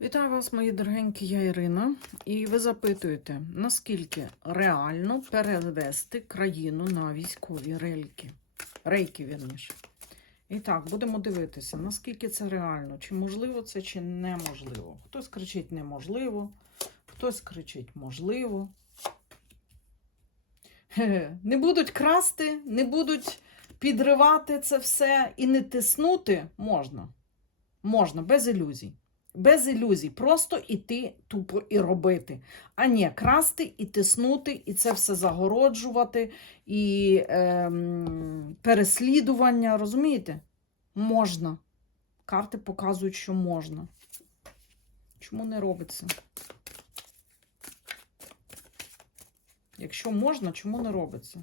Вітаю вас, мої дорогенькі, я Ірина. І ви запитуєте, наскільки реально перевести країну на військові рейки? Рейки, вірніше. І так, будемо дивитися, наскільки це реально, чи можливо це, чи неможливо. Хтось кричить неможливо, хтось кричить можливо. Не будуть красти, не будуть підривати це все і не тиснути можна. Можна, без ілюзій. Без ілюзій, просто іти тупо і робити. А не красти і тиснути, і це все загороджувати, і ем, переслідування. Розумієте? Можна. Карти показують, що можна. Чому не робиться? Якщо можна, чому не робиться?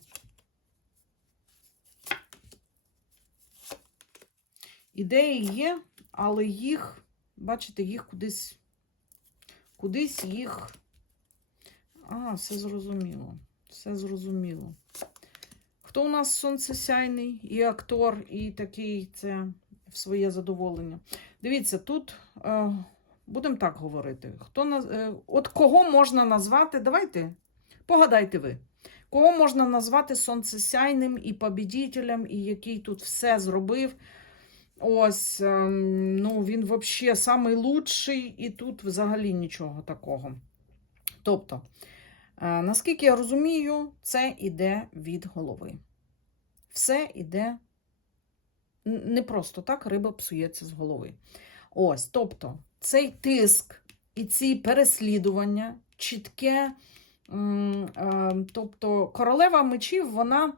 Ідеї є, але їх. Бачите, їх кудись, кудись їх. А, все зрозуміло. Все зрозуміло. Хто у нас сонцесяйний і актор, і такий це в своє задоволення? Дивіться, тут е, будемо так говорити. Хто наз- е, От кого можна назвати? Давайте, погадайте ви. Кого можна назвати сонцесяйним і побідітелем, і який тут все зробив? Ось, ем, ну, він взагалі самий лучший, і тут взагалі нічого такого. Тобто, е, наскільки я розумію, це іде від голови. Все іде не просто так, риба псується з голови. Ось, тобто, цей тиск і ці переслідування чітке. е, Тобто, королева мечів, вона.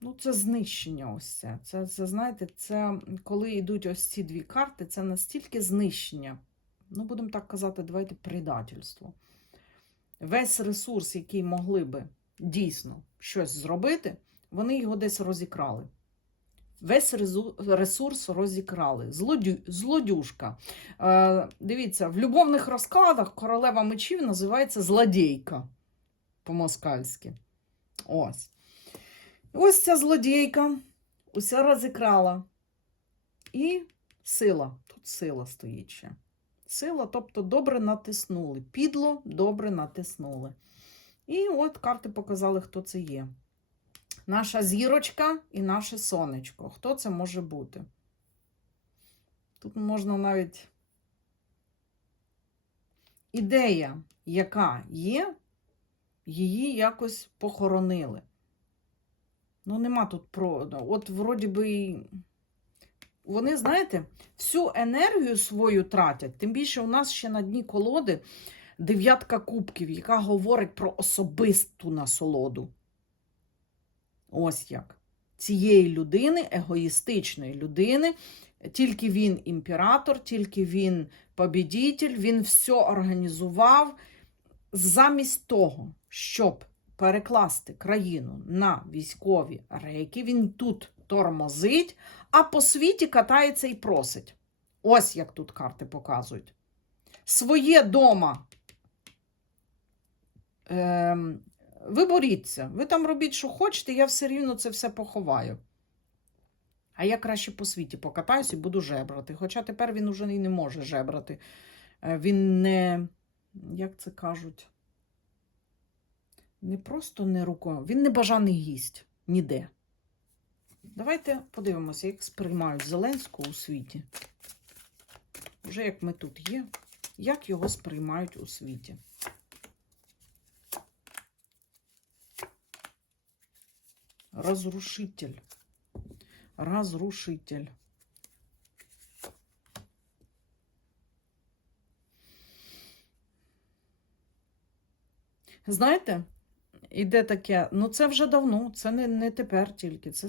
Ну, це знищення ось це. Це, це, знаєте, це коли йдуть ось ці дві карти, це настільки знищення. Ну, будемо так казати, давайте предательство. Весь ресурс, який могли би дійсно щось зробити, вони його десь розікрали. Весь ресурс розікрали. Злодю, злодюжка. Е, дивіться, в любовних розкладах королева мечів називається злодійка по-москальськи. Ось. Ось ця злодійка уся розікрала. І сила. Тут сила стоїть ще. Сила, тобто добре натиснули. Підло добре натиснули. І от карти показали, хто це є. Наша зірочка і наше сонечко. Хто це може бути? Тут можна навіть ідея, яка є, її якось похоронили. Ну, нема тут про. От, вроді би, вони, знаєте, всю енергію свою тратять. Тим більше у нас ще на дні колоди дев'ятка кубків, яка говорить про особисту насолоду. Ось як. Цієї людини, егоїстичної людини, тільки він імператор, тільки він побідітель, він все організував замість того, щоб перекласти країну на військові рейки, він тут тормозить, а по світі катається і просить. Ось як тут карти показують. Своє дома. Ем, ви боріться, ви там робіть, що хочете, я все рівно це все поховаю. А я краще по світі покатаюсь і буду жебрати. Хоча тепер він уже і не може жебрати. Е, Він не, як це кажуть, не просто не рукою, він не бажаний гість ніде. Давайте подивимося, як сприймають Зеленського у світі. Вже як ми тут є, як його сприймають у світі. Разрушитель. Разрушитель. Знаєте, іде таке, ну це вже давно, це не, не тепер тільки. Це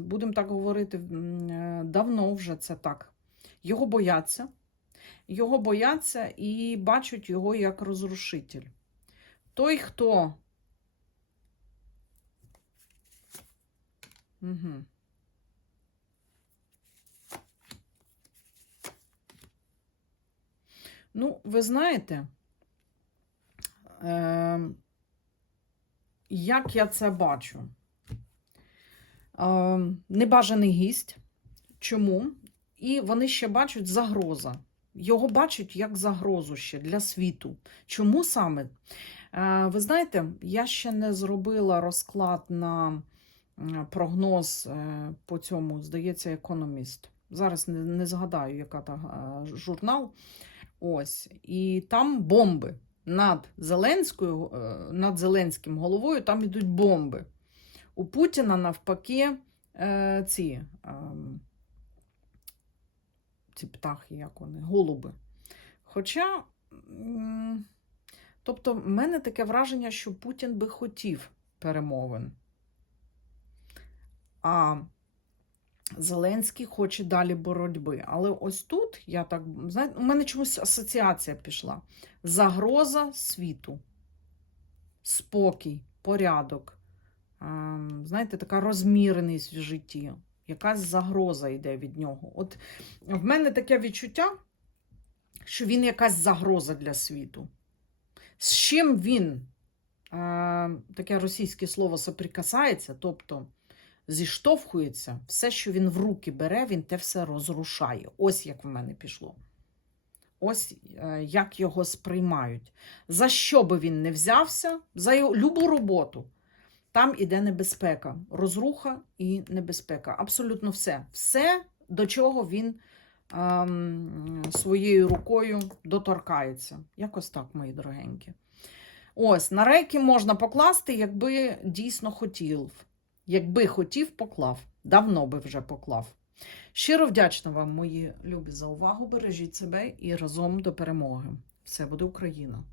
будемо так говорити, е, давно вже це так. Його бояться, його бояться і бачать його як розрушитель. Той, хто. Угу. Ну, ви знаєте, е, як я це бачу? Е, небажаний гість. Чому? І вони ще бачать загроза. Його бачать як загрозу ще для світу. Чому саме? Е, Ви знаєте, я ще не зробила розклад на прогноз е, по цьому, здається, економіст. Зараз не, не згадаю, яка та е, журнал. Ось. І там бомби над Зеленською, е, над Зеленським головою, там ідуть бомби. У Путіна навпаки е, ці, ем, ці птахи, як вони, голуби. Хоча, тобто, в мене таке враження, що Путін би хотів перемовин. А Зеленський хоче далі боротьби. Але ось тут я так, знаєте, у мене чомусь асоціація пішла. Загроза світу, спокій, порядок. Знаєте, така розміреність в житті. Якась загроза йде від нього. От в мене таке відчуття, що він якась загроза для світу. З чим він, таке російське слово, соприкасається, тобто зіштовхується, все, що він в руки бере, він те все розрушає. Ось як в мене пішло. Ось е, як його сприймають. За що би він не взявся, за його, любу роботу. Там іде небезпека, розруха і небезпека. Абсолютно все. Все, до чого він ем, своєю рукою доторкається. Якось так, мої дорогенькі. Ось, на рейки можна покласти, якби дійсно хотів. Якби хотів, поклав. Давно би вже поклав. Щиро вдячна вам, мої любі, за увагу. Бережіть себе і разом до перемоги. Все буде Україна!